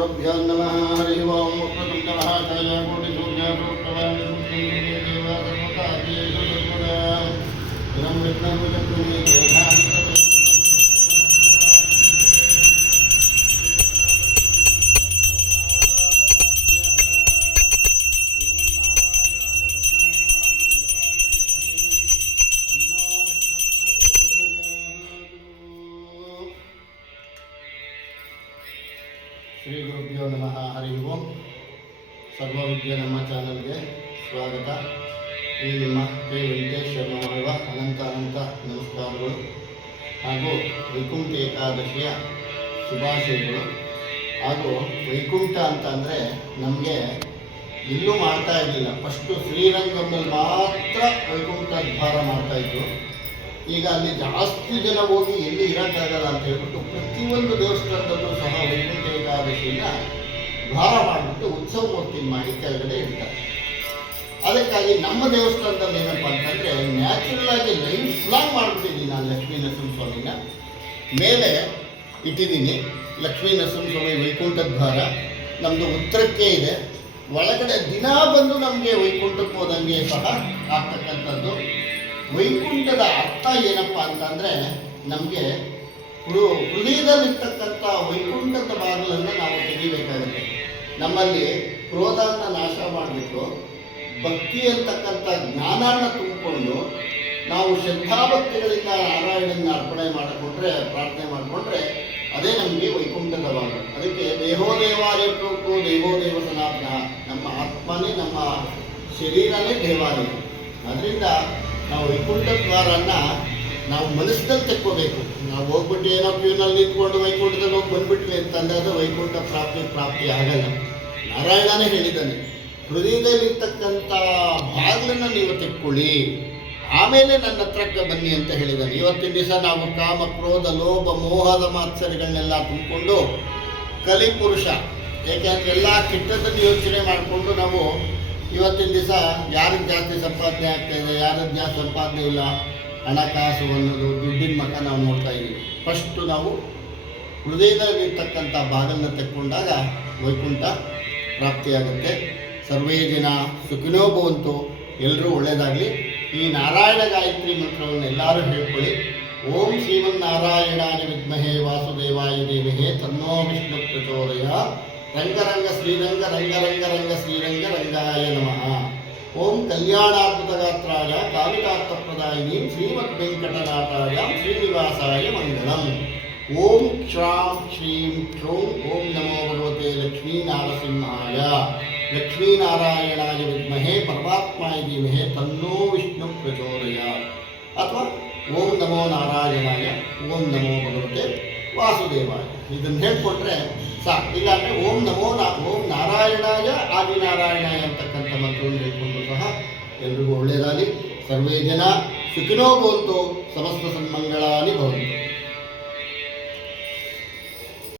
गुरुभ्यो नमः। हरि ओम। वक्रतुण्डमहाकाय कोटिसूर्यप्रभा ಶ್ರೀ ಗುರುಭ್ಯೋ ನಮಃ. ಹರಿ ಓಂ. ಸರ್ವವಿದ್ಯೆ ನಮ್ಮ ಚಾನಲ್ಗೆ ಸ್ವಾಗತ. ಈ ನಿಮ್ಮ ಕೆ ವೆಂಕಟೇಶ್ ಶರ್ಮ ಮಾಡುವ ಅನಂತ ನಮಸ್ಕಾರಗಳು ಹಾಗೂ ವೈಕುಂಠ ಏಕಾದಶಿಯ ಶುಭಾಶಯಗಳು. ಹಾಗೂ ವೈಕುಂಠ ಅಂತಂದರೆ ನಮಗೆ ಇಲ್ಲೂ ಮಾಡ್ತಾ ಇರಲಿಲ್ಲ. ಫಸ್ಟು ಶ್ರೀರಂಗಂನಲ್ಲಿ ಮಾತ್ರ ವೈಕುಂಠ ದ್ವಾರ ಮಾಡ್ತಾಯಿದ್ರು. ಈಗ ಅಲ್ಲಿ ಜಾಸ್ತಿ ಜನ ಹೋಗಿ ಎಲ್ಲಿ ಇರೋಕ್ಕಾಗಲ್ಲ ಅಂತ ಹೇಳ್ಬಿಟ್ಟು ಪ್ರತಿಯೊಂದು ದೇವಸ್ಥಾನದಲ್ಲೂ ಸಹ ವೈಕುಂಠ ಏಕಾದಶಿನ ದ್ವಾರ ಮಾಡಿಬಿಟ್ಟು ಉತ್ಸವ ಮೂರ್ತಿ ಮಾಡಿ ಕೆಳಗಡೆ ಇಡ್ತಾರೆ. ಅದಕ್ಕಾಗಿ ನಮ್ಮ ದೇವಸ್ಥಾನದಲ್ಲಿ ಏನಪ್ಪ ಅಂತಂದರೆ ನ್ಯಾಚುರಲ್ ಆಗಿ ಲೈಫ್ ಲಾಂಗ್ ಮಾಡಿಬಿಟ್ಟಿದ್ದೀನಿ. ನಾನು ಲಕ್ಷ್ಮೀ ನರಸಿಂಹಸ್ವಾಮಿನ ಮೇಲೆ ಇಟ್ಟಿದ್ದೀನಿ. ಲಕ್ಷ್ಮೀ ನರಸಿಂಹಸ್ವಾಮಿ ವೈಕುಂಠ ದ್ವಾರ ನಮ್ಮದು ಉತ್ತರಕ್ಕೆ ಇದೆ. ಒಳಗಡೆ ದಿನ ಬಂದು ನಮಗೆ ವೈಕುಂಠಕ್ಕೆ ಹೋದಂಗೆ ಸಹ ಆಗ್ತಕ್ಕಂಥದ್ದು. ವೈಕುಂಠದ ಅರ್ಥ ಏನಪ್ಪ ಅಂತಂದರೆ ನಮಗೆ ಹೃದಯದಲ್ಲಿರ್ತಕ್ಕಂಥ ವೈಕುಂಠದ ಬಾಗಿಲನ್ನು ನಾವು ತೆಗಿಬೇಕಾಗುತ್ತೆ. ನಮ್ಮಲ್ಲಿ ಕ್ರೋಧವನ್ನು ನಾಶ ಮಾಡಿಬಿಟ್ಟು ಭಕ್ತಿ ಅಂತಕ್ಕಂಥ ಜ್ಞಾನನ ತುಂಬಿಕೊಂಡು ನಾವು ಶ್ರದ್ಧಾಭಕ್ತಿಗಳಿಂದ ನಾರಾಯಣನ ಅರ್ಪಣೆ ಮಾಡಿಕೊಂಡ್ರೆ, ಪ್ರಾರ್ಥನೆ ಮಾಡಿಕೊಂಡ್ರೆ ಅದೇ ನಮಗೆ ವೈಕುಂಠದ ಬಾಗಿಲು. ಅದಕ್ಕೆ ದೇಹೋದೇವಾಲಯಕ್ಕೂ ದೇವೋದೇವ ಸನಾತನ. ನಮ್ಮ ಆತ್ಮನೇ, ನಮ್ಮ ಶರೀರನೇ ದೇವಾಲಯ. ಅದರಿಂದ ನಾವು ವೈಕುಂಠ ದ್ವಾರನ ನಾವು ಮನಸ್ಸಿನಲ್ಲಿ ತೆಕ್ಕೋಬೇಕು. ನಾವು ಹೋಗ್ಬಿಟ್ಟು ಏನೋ ಕ್ಯೂನಲ್ಲಿ ನಿಂತ್ಕೊಂಡು ವೈಕುಂಠದಲ್ಲಿ ಹೋಗಿ ಬಂದ್ಬಿಟ್ವಿ ಅಂತಂದರೆ ಅದು ವೈಕುಂಠ ಪ್ರಾಪ್ತಿ ಆಗಲ್ಲ. ನಾರಾಯಣನೇ ಹೇಳಿದ್ದಾನೆ, ಹೃದಯದಲ್ಲಿರ್ತಕ್ಕಂಥ ಬಾಗಿಲನ್ನು ನೀವು ತೆಕ್ಕೊಳ್ಳಿ, ಆಮೇಲೆ ನನ್ನ ಹತ್ರಕ್ಕೆ ಬನ್ನಿ ಅಂತ ಹೇಳಿದ್ದಾನೆ. ಇವತ್ತಿನ ದಿವಸ ನಾವು ಕಾಮ, ಕ್ರೋಧ, ಲೋಭ, ಮೋಹದ ಮಾತ್ಸರ್ಯಗಳನ್ನೆಲ್ಲ ತುಂಬಿಕೊಂಡು ಕಲಿಪುರುಷ, ಏಕೆಂದರೆ ಎಲ್ಲ ಕೆಟ್ಟದನ್ನು ಯೋಚನೆ ಮಾಡಿಕೊಂಡು ನಾವು ಇವತ್ತಿನ ದಿವಸ ಯಾರಿಗೆ ಜಾಸ್ತಿ ಸಂಪಾದನೆ ಆಗ್ತಾಯಿದೆ, ಯಾರಿಗೆ ಜಾಸ್ತಿ ಸಂಪಾದನೆ ಇಲ್ಲ, ಹಣಕಾಸು ಅನ್ನೋದು ದುಡ್ಡಿನ ಮಟ್ಟ ನಾವು ನೋಡ್ತಾ ಇದ್ದೀವಿ. ಫಸ್ಟು ನಾವು ಹೃದಯದಲ್ಲಿರ್ತಕ್ಕಂಥ ಬಾಗಲನ್ನ ತೆಕ್ಕೊಂಡಾಗ ವೈಕುಂಠ ಪ್ರಾಪ್ತಿಯಾಗುತ್ತೆ. ಸರ್ವೇ ಜನ ಸುಖಿನೋ ಭವಂತು. ಎಲ್ಲರೂ ಒಳ್ಳೆಯದಾಗಲಿ. ಈ ನಾರಾಯಣ ಗಾಯತ್ರಿ ಮಂತ್ರವನ್ನು ಎಲ್ಲರೂ ಹೇಳ್ಕೊಳ್ಳಿ. ಓಂ ಶ್ರೀಮನ್ನಾರಾಯಣಾಯ ವಿದ್ಮಹೇ ವಾಸುದೇವಾಯ ಧೀಮಹಿ ತನ್ನೋ ವಿಷ್ಣು ಪ್ರಚೋದಯಾತ್. ರಂಗರಂಗ ಶ್ರೀರಂಗ ರಂಗರಂಗ ರಂಗ ಶ್ರೀರಂಗ ರಂಗಾಯ ನಮಃ. ಓಂ ಕಲ್ಯಾಣಾದ್ಭುತಗಾತ್ರಾಯ ಕಾಮಿತಾರ್ಥಪ್ರದಾಯಿನಿ ಶ್ರೀಮದ್ ವೆಂಕಟನಾಥಾಯ ಶ್ರೀನಿವಾಸಾಯ ಮಂಗಳಂ. ಓಂ ಶ್ರಾಂ ಶ್ರೀಂ ಕ್ಷೌಂ ಓಂ ನಮೋ ಭಗವತೆ ಲಕ್ಷ್ಮೀನಾರಸಿಂಹಾಯ. ಲಕ್ಷ್ಮೀನಾರಾಯಣಾಯ ವಿದ್ಮಹೇ ಪರಮಾತ್ಮಾಯ ಧೀಮಹಿ ತನ್ನೋ ವಿಷ್ಣು ಪ್ರಚೋದಯಾತ್. ಅಥವಾ ಓಂ ನಮೋ ನಾರಾಯಣಾಯ, ಓಂ ನಮೋ ಭಗವತೆ ವಾಸುದೇವಾಯ. ಇದನ್ನು ಹೇಳ್ಕೊಟ್ರೆ ಸಾಕು. ಇಲ್ಲಾಂದರೆ ಓಂ ನಾರಾಯಣಾಯ ಆದಿನಾರಾಯಣಾಯ ಅಂತಕ್ಕಂಥ ಮಂತ್ರವನ್ನು ಹೇಳ್ಕೊಂಡು ಸಹ ಎಲ್ರಿಗೂ ಒಳ್ಳೆಯದಾಗಲಿ. ಸರ್ವೇ ಜನ ಸುಖಿನೋ ಭವಂತು. ಸಮಸ್ತ ಸನ್ಮಂಗಳಾನಿ ಭವಂತು.